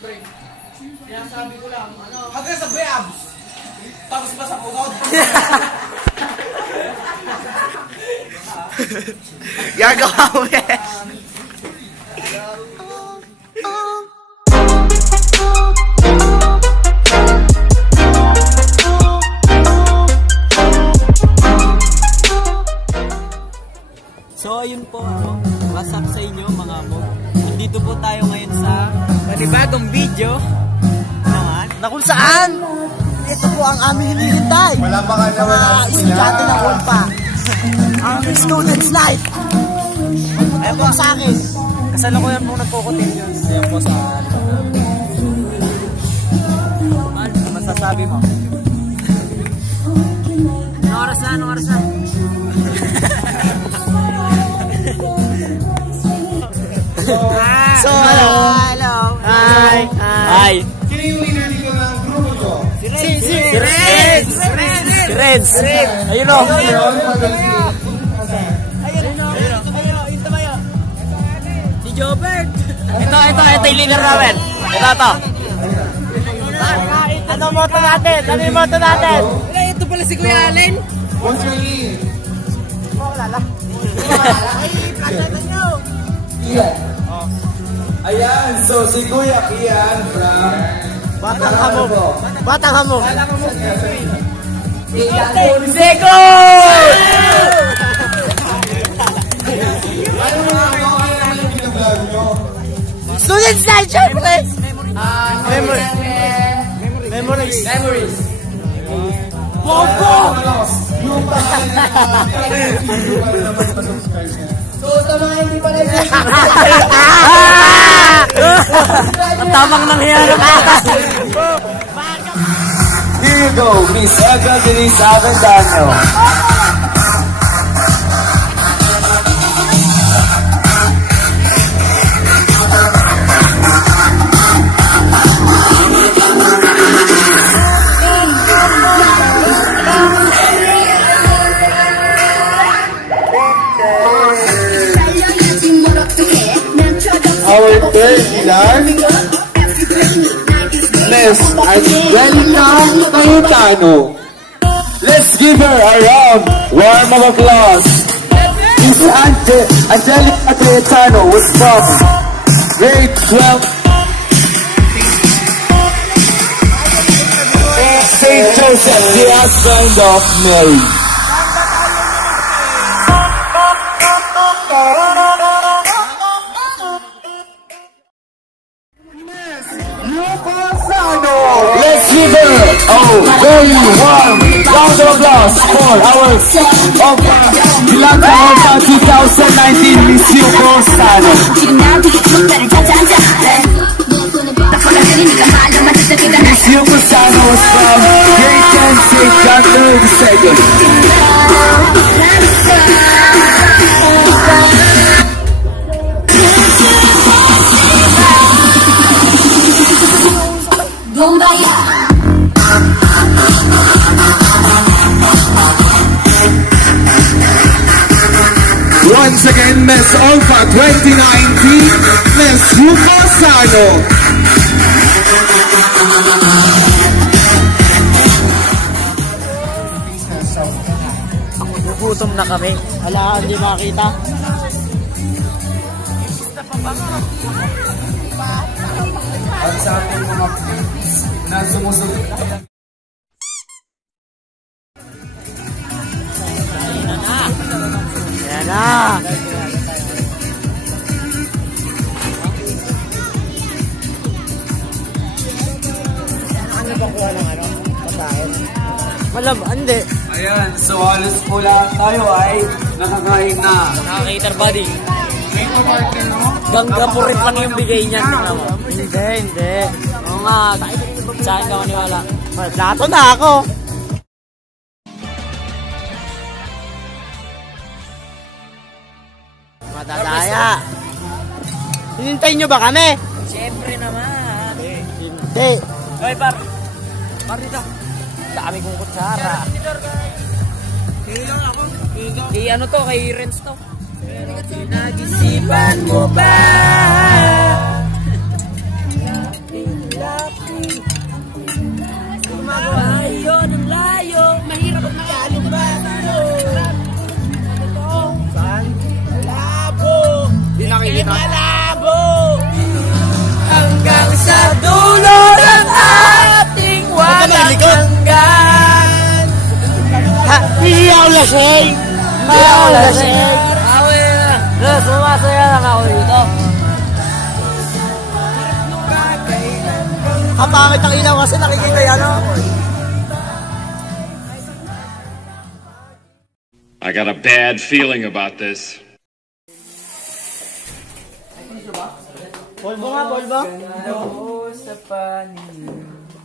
Kaya sabi ko lang, ano, hanggang sa abs. Tapos ba sa pugaw? Gagawa mo eh. So ayun po, what's up sa inyo mga mo? Nandito po tayo ngayon sa panibagong video naman Na kung saan, ito po ang aming hinihintay. Wala pa ka na wala. Estudyante ng Wolpa. Ang Students Night. Ayan po sa akin. kasalukuyan po nagko-continuous. Ayan po sa ano masasabi mo? Anong oras na? Anong oras na? So, hello. Hi. Hi. Sino yung leader dito ng grupo ko? Si Reds. Ayun o. Si Jobert. Ito yung leader namin. Ito. Ano moto natin? Ano yung moto natin? Ito pala si Kuya Allen. What's your lead? Ian. Ayan, so si Kuya Ian from Batang Hamog. Batang Hamog. Seko! ano mga kayo yung pinablog nyo? Students Night, syempre. Memories. Popo! So sa mga hindi pa Ang tamang nangyayari ka. Here you go, Miss Ega Denise Avendano. Our third leader, Miss Angelica Cayetano. Let's give her a round warm of applause. Miss Angelica Cayetano was from grade 12 St. Joseph, the husband of Mary. Let's give her a very warm round of applause for our Dilata Horta 2019 Miss Yuko Sano. Miss Yuko Sano was from grade 10 St. John II. Once again, Miss Olfa 2019, Miss Yuko Sano. Gugutom na kami. Wala, hindi makita. At sa ating mga na sumusunod. Ayan na. Ano ba kuha ng ano? Patahin? Hindi. Ayan, so halos po lahat tayo ay nakakain na. Nakakaiter body. Ganggapurit lang yung bigay niyan. Tingnan mo. Hindi. Oo nga. Sa akin ka maniwala. Plato na ako. Madadaya. Hinintay nyo ba kami? Siyempre naman. Hindi. Hoy, par dito. Dami kong kutsara. Kay ano to? Kay Renz to. Pinag-isipan mo ba? malabo hanggang sa dulo ng ating walang hanggan. Iyaw lasing! Iyaw lasing! Sumasaya lang ako dito. Kapangit ang ilaw kasi nakikita yan, no? I got a bad feeling about this. Polvo nga, polvo.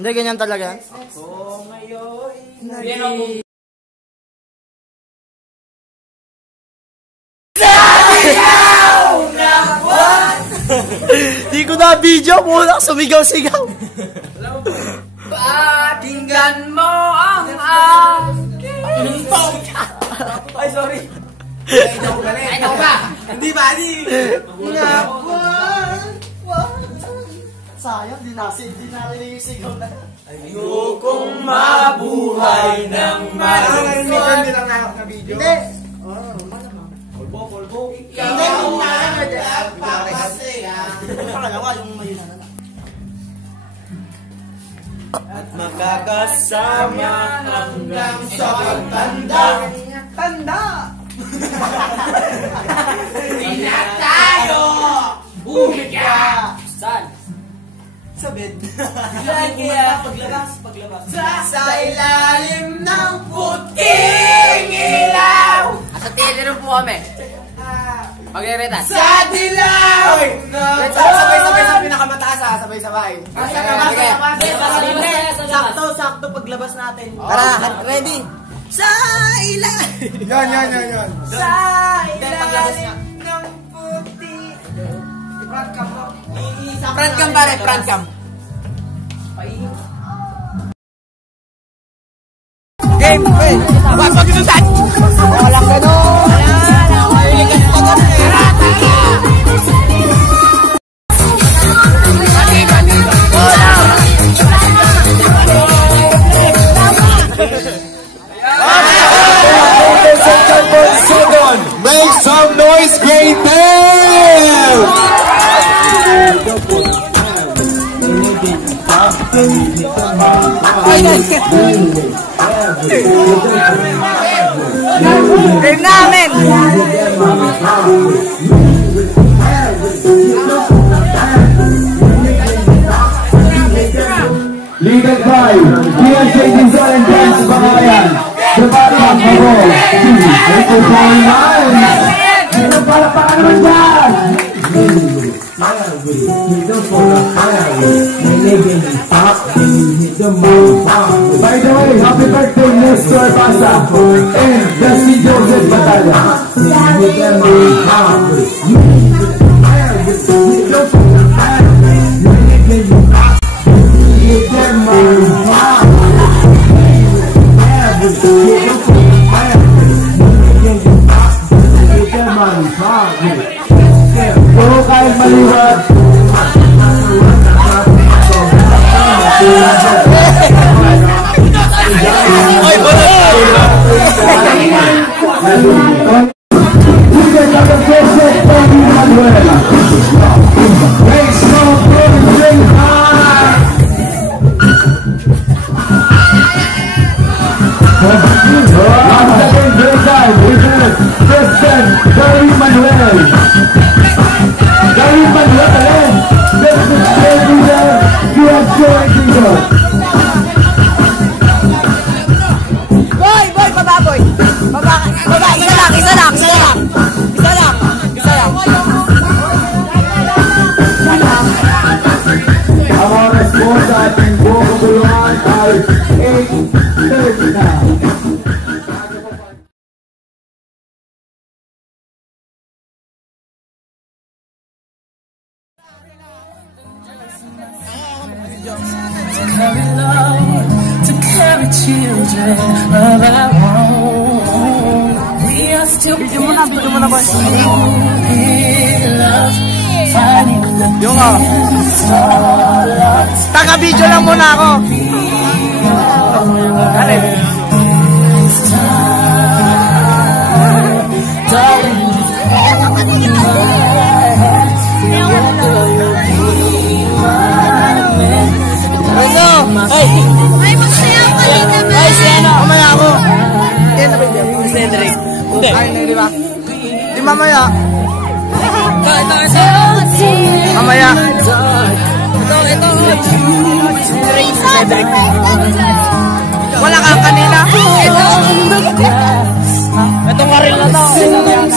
Hindi, ganyan talaga. Di ko na video, muna sumigaw-sigaw. Pakinggan mo ang aking Ay, sorry. Ay, ako ba? Hindi ba? Sayang, di narinig yung sigaw na. Ayokong mabuhay ng maluwag. Hindi lang na video. Hindi. Polvo. Hindi, kung pangalawa yung mahina na. At makakasama hanggang sa pagtanda. Tanda! Hindi tayo! Bumigya! Saan? Sa bed. Paglabas. Sa ilalim ng puting ilaw! Asa tele rin po kami. Pagre-retas. Sa dilaw! Sabay-sabay sa pinakamataas ha. Sabay-sabay. Sakto paglabas natin. Tara, ready? Sa ilalim! Yan. Sa ilalim ng puti. Front cam mo. Front cam pare, front cam. Game! Wag magsusan! Walang gano'n! Make some noise, Great Band! Game namin! Leaded by PNJ Dizon and Dance Bangayan. The body of the ball. Ito po ang lines. Ito para naman dyan. By the way, happy birthday, Mr. Basa and Dusty Joseph Batalla. Puro kain maliwat. Boy, bababoy! Baba, isa lang! Ang oras po sa ating buong kulungan ay 8:30 na. To carry children of our own. We are still Video mo na boy. Yung Taga-video lang muna ako. darling, mamaya. Mamaya. Wala kang kanina. Itong karil na to.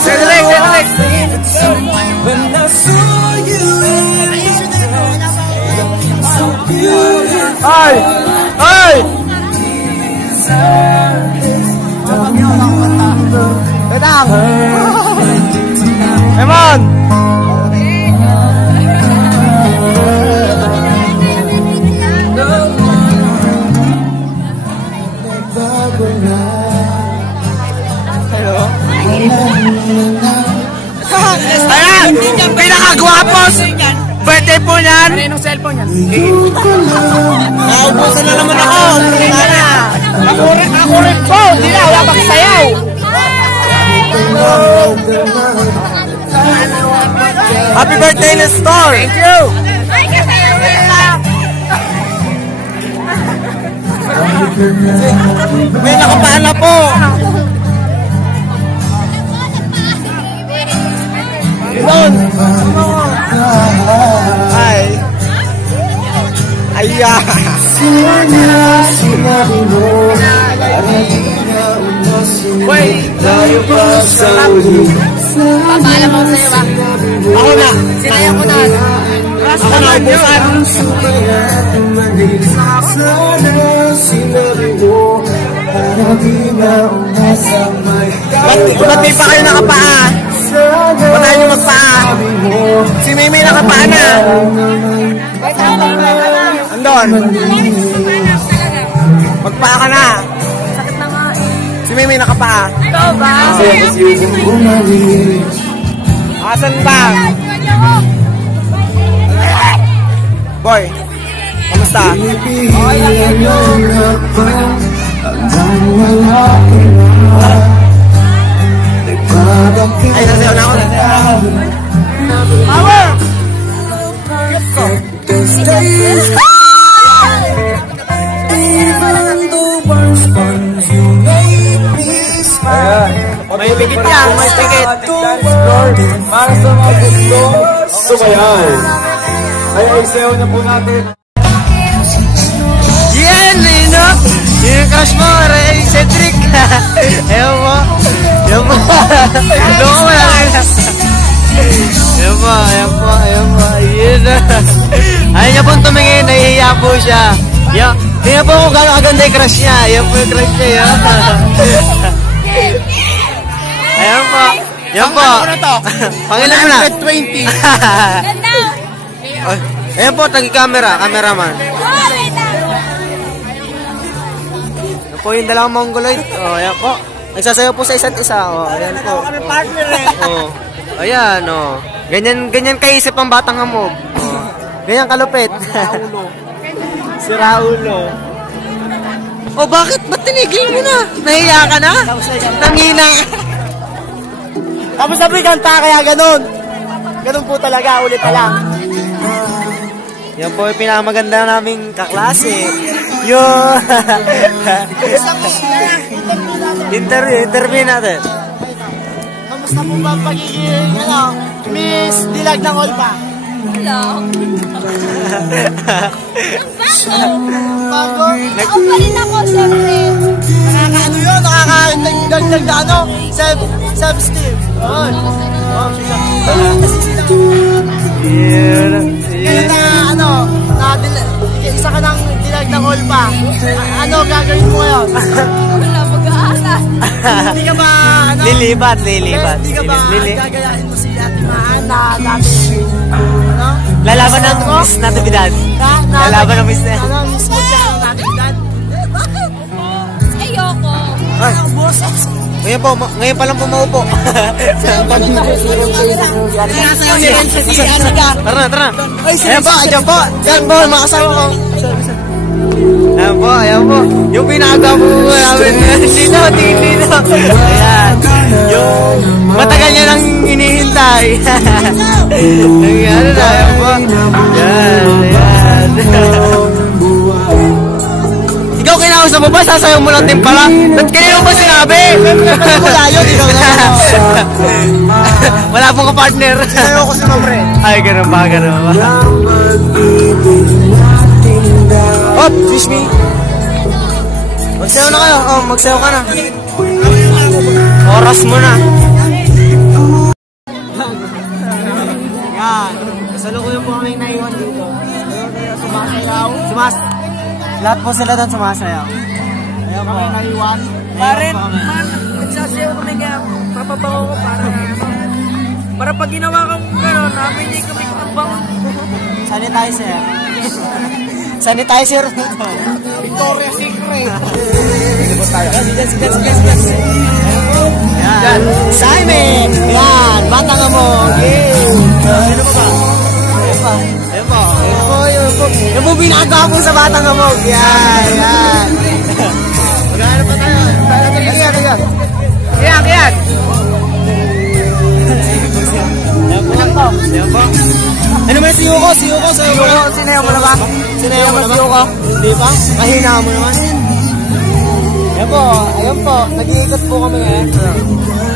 Cedric. Ay! Betang! Emon! Ayan! Pinakagwapos! Birthday po niyan! Ano yung cellphone niyan? Naubusan na naman ako! Ako rin po! Hindi na! Wala magsayaw! Happy birthday, Nestor! Thank you! May nakapaan na po! Doon! Ay! Aya! Wait! Papaalam mo sa'yo ba? Ako na! Sinayang ko na! Ako na ubusan! Ba't di pa kayo nakapaa? Wala nyo magpaa. Si Mimi nakapaa na. Andon. Magpaa ka na. Sakit na nga eh. Si Mimi nakapaa. Ito ba? Asan ba? Boy, kamusta? Okay lang yan. Ay, nasayaw na ako. Power! May pikit yan, may pikit. Para sa mga gustong sumayaw. Ay, isayaw na po natin. Yan, Lino! Yung crush mo, Cedric. Ewan mo. Yan po. Loko mo lang. Yan po. Yan na. Ayaw niya pong tumingin, nahihiya po siya. Tingnan po kung gano'ng aganda yung crush niya. Yan po yung crush niya. Ayan po. Yan po. Pangilan mo na. 120. Ayan po, tagi-camera. Cameraman. Yan po yung dalawang mongoloid. O, ayan po. Nagsasayaw po sa isa't isa. O, ayan po. Kami partner eh. O, ayan o. Ganyan kaisip ang batang hamog. O, ganyan kalupit. Si Raulo. O, bakit? Ba't tinigil mo na? Nahiya ka na? Tangina. Tapos sabi kanta kaya ganun. Ganun po talaga, ulit na lang. Yan po yung pinakamaganda naming kaklase. Yun. Interview natin. Kamusta po ba pagiging Miss Dilag ng Olpa? Hello. Bago? Ako pa rin ako, siyempre. Nakakaano yun? Nakakadagdag na ano? Self-esteem. Oh, Kaya na isa ka ng dilag ng Olpa. Ano gagawin mo ngayon? Wala, mag-aaral. Hindi ka ba, Lilipat. Hindi ka ba gagayahin mo si Ate Maan na dati, Lalaban ng Miss Natividad. Lalaban ng Miss Natividad. Miss Natividad. Ayoko. Ay, boses. Ngayon pa lang po maupo. Tara. Ayan po. Yan po, mga kasama ko. Ayan po. Yung pinagawa po namin. Dito. Ayan. Yung matagal niya lang hinihintay. Ayan po. Ayan. Ikaw kinausap mo ba? Sasayaw mo lang din pala. Ba't kayo ba sinabi? Wala yun, ikaw na. Wala pong ka-partner. Sayo ko si Ma'am Ren. Ay, ganun ba? Hop, fish me. Magsayaw na kayo. Oh, magsayaw ka na. Oras mo na. Yan. Kasalukuyan po kami naiwan dito. Sumasayaw. Lahat po sila doon sumasayaw. Ayaw kami naiwan. Paren, nagsasayaw kami kaya papabango ko para pag ginawa kong gano'n, hindi kami makabango. Sanitizer. Sanitizer. Victoria's Secret. Yan. Simon. Yan. Batang Amog. Sino pa ba? Ayun po. Yung po binagawa po sa Batang Amog. Yan. Magkano pa tayo? Yan. Yan po. Ano naman si Yuko? Sinayaw mo na ba? Hindi pa? Mahina mo naman. Ayan po. Nag-iikot po kami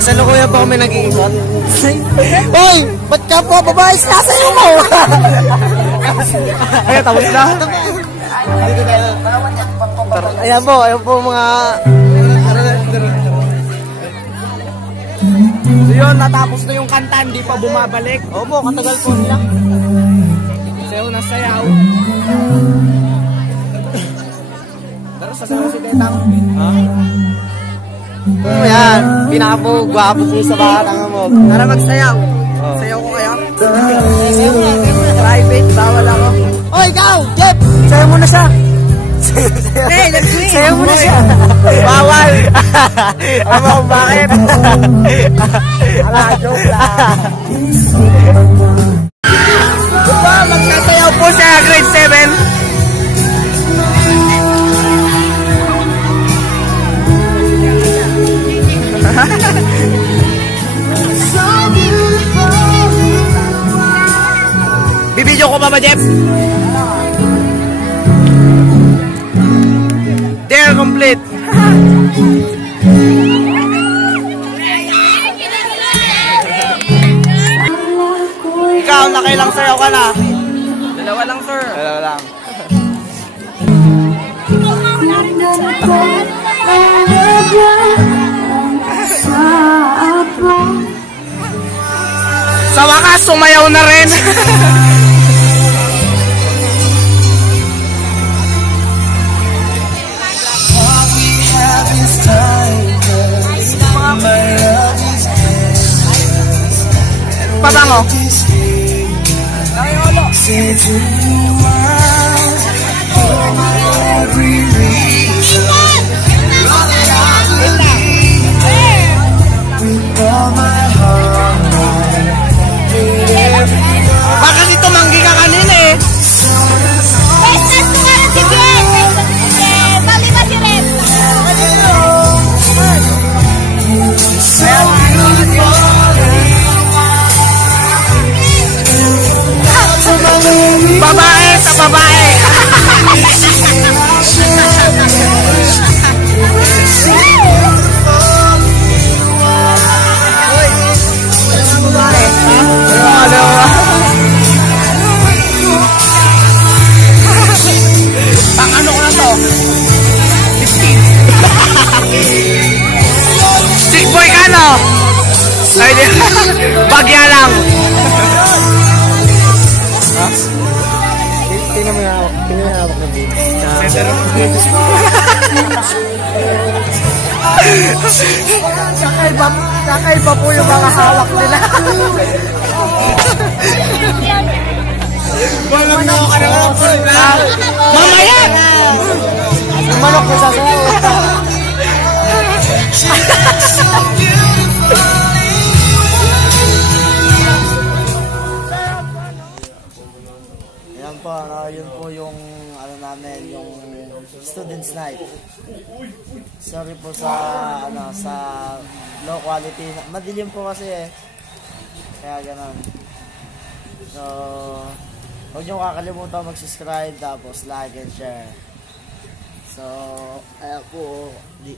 Sa Lukuya po kami nag-iikot. Hoy! Ba't ka po babae? Sasayo mo! Ayan, tapos na. Ayan po mga... So yun, natapos na yung kanta, hindi pa bumabalik. Opo, katagal po nila. Sayaw na sayaw. Pero sasayaw si Tetang. Ayan, pinaka-gwapo po sa Batang Amog. Tara magsayaw. Sayaw ko kayo. Private, bawal ako. Oh, ikaw! Jeff! Sayaw mo na siya! Sayaw mo na siya! Bawal! Alam mo kung bakit? Ala, joke lang. Diba, magsasayaw po siya, grade 7. Bibidyo ko pa ba, Jeff? They're complete. Ikaw, nakailang sayaw ka na? Dalawa lang, sir. Dalawa lang. Sa wakas, sumayaw na rin. Pabango. Baka si tumanggi ka kanina eh. Pestas ko nga rin si Jen. Bali ba si Ren? Babae sa babae. Pang ano ko na to? 15. Stick boy ka no? Ay, di. Bagya lang. Tingnan mo yung hawak ng baby. Kakaiba po yung mga hawak nila. Walang mo ka naman po na. Mamaya! Manok mo sasayaw. Ayan po, yun po yung ano namin, yung students night. Sorry po sa sa low quality. Madilim po kasi kaya ganoon. So, huwag niyo kakalimutan mag-subscribe tapos like and share. So, ayan po,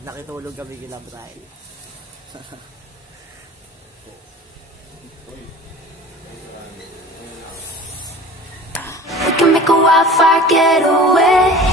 nakitulog kami kila Bray. We can make a wildfire getaway.